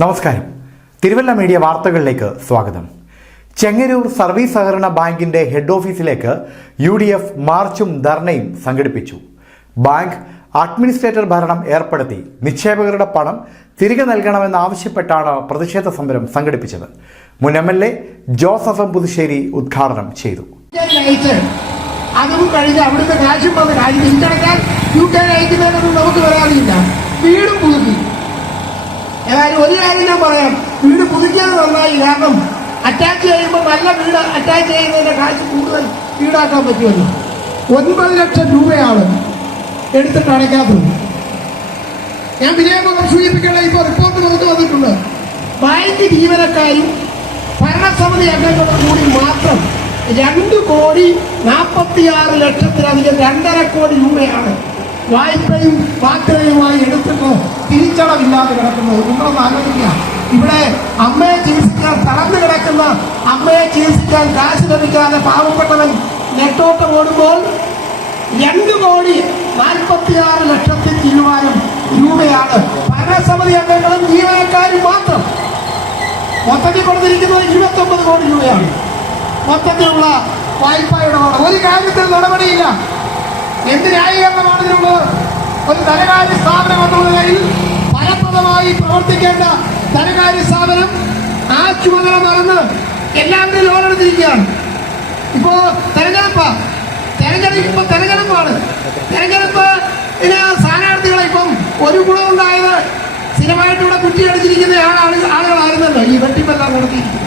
നമസ്കാരം. തിരുവല്ല മീഡിയ വാർത്തകളിലേക്ക് സ്വാഗതം. ചെങ്ങന്നൂർ സർവീസ് സഹകരണ ബാങ്കിന്റെ ഹെഡ് ഓഫീസിലേക്ക് UDF മാർച്ചും ധർണയും സംഘടിപ്പിച്ചു. ബാങ്ക് അഡ്മിനിസ്ട്രേറ്റർ ഭരണം ഏർപ്പെടുത്തി നിക്ഷേപകരുടെ പണം തിരികെ നൽകണമെന്നാവശ്യപ്പെട്ടാണ് പ്രതിഷേധ സമരം സംഘടിപ്പിച്ചത്. മുൻ MLA ജോസഫ് പുതുശ്ശേരി ഉദ്ഘാടനം ചെയ്തു. അതും കഴിഞ്ഞ് അവിടുത്തെ കാശും വന്ന കാര്യം തിരിച്ചടക്കാൻ UK അയക്കുന്നതിനൊന്നും നമുക്ക് വരാറില്ല. വീടും പുതുക്കി. ഏതായാലും ഒരു കാര്യം ഞാൻ പറയാം, വീട് പുതുക്കിയത് നന്നായി. കാരണം അറ്റാച്ച് ചെയ്യുമ്പോൾ നല്ല വീട് അറ്റാച്ച് ചെയ്യുന്നതിന്റെ കാശ് കൂടുതൽ ഈടാക്കാൻ പറ്റുമല്ലോ. 9 ലക്ഷം രൂപയാണ് എടുത്തിട്ട് അടയ്ക്കാത്തത്. ഞാൻ വിജയപൂർവ്വം സൂചിപ്പിക്കേണ്ട ഇപ്പോൾ റിപ്പോർട്ട് പുറത്തു വന്നിട്ടുണ്ട്. ബാങ്ക് ജീവനക്കാരും ഭരണസമിതി അംഗങ്ങളും കൂടി മാത്രം 2,46,00,000-ലധികം 2.5 കോടി രൂപയാണ് വായ്പയും വാക്രയുമായി എടുത്തിട്ട് തിരിച്ചടവില്ലാതെ കിടക്കുന്നത്. നിങ്ങളൊന്ന് ആലോചിക്കുക. ഇവിടെ അമ്മയെ ചികിത്സിക്കാൻ തളർന്നു കിടക്കുന്ന അമ്മയെ ചികിത്സിക്കാൻ കാശ് ലഭിക്കാതെ പാവപ്പെട്ടവൻ നെട്ടോട്ടം ഓടുമ്പോൾ 2,46,00,000 രൂപയാണ് ഭരണസമിതി അംഗങ്ങളും ജീവനക്കാരും മാത്രം മൊത്തത്തിൽ കൊടുത്തിരിക്കുന്നത് 29 കോടി രൂപയാണ്. മൊത്തത്തിലുള്ള വായ്പയുടെ ഒരു കാര്യത്തിൽ നടപടിയില്ല. എന്ത് ന്യായീകരണമാണ് ഇതിനുള്ളത്? ഒരു ധനകാര്യ സ്ഥാപനം എന്നുള്ള നിലയിൽ ഫലപ്രദമായി പ്രവർത്തിക്കേണ്ട ധനകാര്യ സ്ഥാപനം ആ ചുമതല മറന്ന് എല്ലാവരും ലോൺ എടുത്തിരിക്കുകയാണ്. ഇപ്പോ തെരഞ്ഞെടുപ്പാണ്. തെരഞ്ഞെടുപ്പിന് സ്ഥാനാർത്ഥികളെ ഇപ്പം ഒരു ഗുണമുണ്ടായത് സ്ഥിരമായിട്ട് ഇവിടെ കുറ്റിയടിച്ചിരിക്കുന്ന ആളുകളായിരുന്നല്ലോ ഈ വെട്ടിപ്പെല്ലാം കൊടുത്തിരിക്കുന്നത്.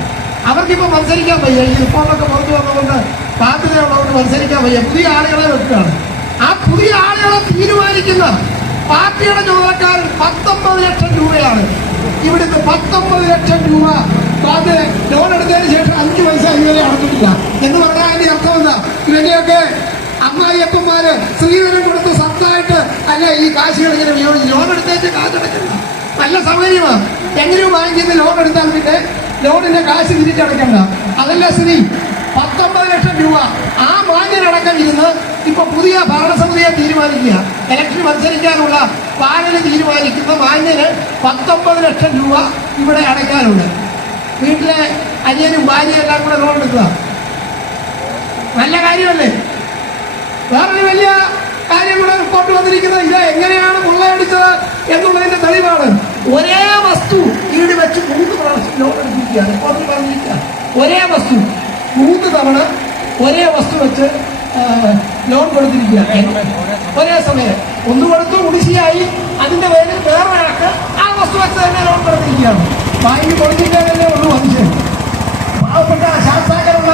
അവർക്കിപ്പോൾ മത്സരിക്കാൻ വയ്യ. ഈ റിപ്പോർട്ടൊക്കെ പുറത്തു വന്നുകൊണ്ട് സാധ്യതയുള്ളതുകൊണ്ട് മത്സരിക്കാൻ വയ്യ. പുതിയ ആളുകളെ വെക്കുകയാണ്. ആ പുതിയ ആളുകളെ തീരുമാനിക്കുന്ന പാർട്ടിയുടെ ചുമതലക്കാരൻ 19 ലക്ഷം രൂപയാണ്. ഇവിടുത്തെ 19 ലക്ഷം രൂപ ലോൺ എടുത്തതിന് ശേഷം 5 പൈസ ഇതുവരെ അടച്ചിട്ടില്ല എന്ന് പറഞ്ഞാൽ അതിന്റെ അർത്ഥം എന്താ? ഇവന്റെയൊക്കെ അമ്മായിയപ്പന്മാര് സ്ത്രീധനം കൊടുത്ത് സ്വന്തമായിട്ട് അല്ല ഈ കാശുകൾ ഇങ്ങനെ വിനിയോഗിച്ച് ലോൺ എടുത്തേച്ച് കാശടക്കില്ല. നല്ല സൗകര്യമാണ്. എങ്ങനെയും ബാങ്കിൽ നിന്ന് ലോൺ എടുത്താൽ പിന്നെ ലോണിന്റെ കാശ് തിരിച്ചടക്കണ്ട. അതല്ല സ്ഥിതി. 19 ലക്ഷം രൂപ ആ മാന്യനടക്കം ഇരുന്ന് ഇപ്പൊ പുതിയ ഭരണസമിതിയെ തീരുമാനിക്കുക. ഇലക്ഷൻ മത്സരിക്കാനുള്ള പാനൽ തീരുമാനിക്കുന്ന മാന്യന് 19 ലക്ഷം രൂപ ഇവിടെ അടയ്ക്കാനുണ്ട്. വീട്ടിലെ അനിയനും ഭാര്യയും എല്ലാം കൂടെ ലോൺ എടുക്കുക. നല്ല കാര്യമല്ലേ? വേറൊരു വലിയ കാര്യം കൂടെ റിപ്പോർട്ട് വന്നിരിക്കുന്നത് ഇത് എങ്ങനെയാണ് കൊള്ളയടിച്ചത് എന്നുള്ളതിന്റെ തെളിവാണ്. ഒരേ വസ്തു ഈട് വെച്ച് 3 പ്രാവശ്യം ലോൺ എടുത്തിരിക്കുകയാണ്. റിപ്പോർട്ടിൽ പറഞ്ഞിരിക്കുക ഒരേ വസ്തു 3 തവണ ഒരേ വസ്തു വെച്ച് ലോൺ കൊടുത്തിരിക്കുകയാണ്. ഒരേ സമയം ഒന്ന് കൊടുത്തു കുടിശ്ശിയായി. അതിന്റെ പേരിൽ വേറെ ആൾക്ക് ആ വസ്തു വെച്ച് തന്നെ ലോൺ കൊടുത്തിരിക്കുകയാണ്. ബാങ്ക് കൊടുത്തിട്ടേ ഉള്ളൂ. അതിശയം. പാവപ്പെട്ട ശാസ്ത്രജ്ഞരുള്ള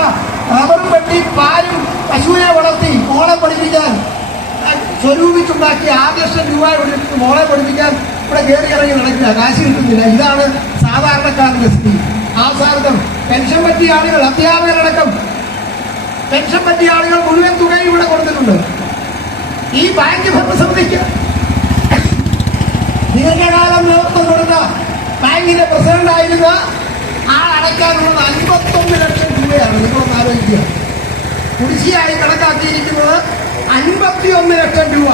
റബ്ബറും വെട്ടി പാലും പശുവിനെ വളർത്തി മോളെ പഠിപ്പിക്കാൻ സ്വരൂപിച്ചുണ്ടാക്കി 6 ലക്ഷം രൂപ മോളെ പഠിപ്പിക്കാൻ ഇവിടെ കയറി ഇറങ്ങി നടക്കില്ല. കാശ് കിട്ടുന്നില്ല. ഇതാണ് സാധാരണക്കാരന്റെ സ്ഥിതി. അവസാനത്തും പെൻഷൻ പറ്റിയ ആളുകൾ, അധ്യാപകരടക്കം പെൻഷൻ പറ്റിയ ആളുകൾ മുഴുവൻ തുകയും ഇവിടെ കൊടുത്തിട്ടുണ്ട്. ഈ ബാങ്ക് ഭരണസമിതിക്ക് ദീർഘകാലം നേതൃത്വം കൊടുത്ത ബാങ്കിന്റെ പ്രസിഡന്റ് ആയിരുന്ന അടയ്ക്കാനുള്ളത് 51 ലക്ഷം രൂപയാണ്. നിങ്ങളൊന്ന് ആലോചിക്കുക. കുടിശ്ശിയായി കണക്കാക്കിയിരിക്കുന്നത് 51 ലക്ഷം രൂപ.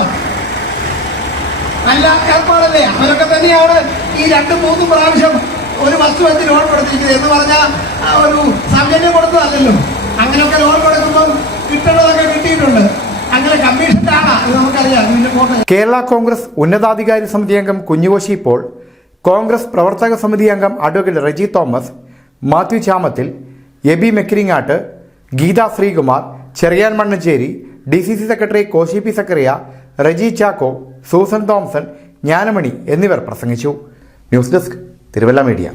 നല്ല ഏർപ്പാടല്ലേ? അവരൊക്കെ തന്നെയാണ് ഈ 2-3 പ്രാവശ്യം ഒരു വസ്തു വെച്ച് ലോൺ കൊടുത്തിരിക്കുന്നത്. എന്ന് പറഞ്ഞാൽ ഒരു സൗജന്യം കൊടുത്തതല്ലല്ലോ. അങ്ങനെയൊക്കെ ലോൺ കൊടുക്കുമ്പോൾ കിട്ടേണ്ടതൊക്കെ കിട്ടിയിട്ടുണ്ട്. അങ്ങനെ കമ്മീഷന്റെ ആളാ നമുക്കറിയാം. കേരള കോൺഗ്രസ് ഉന്നതാധികാരി സമിതി അംഗം കുഞ്ഞുകോശി പോൾ, കോൺഗ്രസ് പ്രവർത്തക സമിതി അംഗം advocate Reji Thomas, Mathew Chamathil, Abi Mekkiringattu, Geetha Sreekumar, Cherian Mannanchery, DCC secretary Koshy P Zacharia, Reji Chacko, Susan Thomson, Gnanamani എന്നിവർ പ്രസംഗിച്ചു. News desk Thiruvalla media.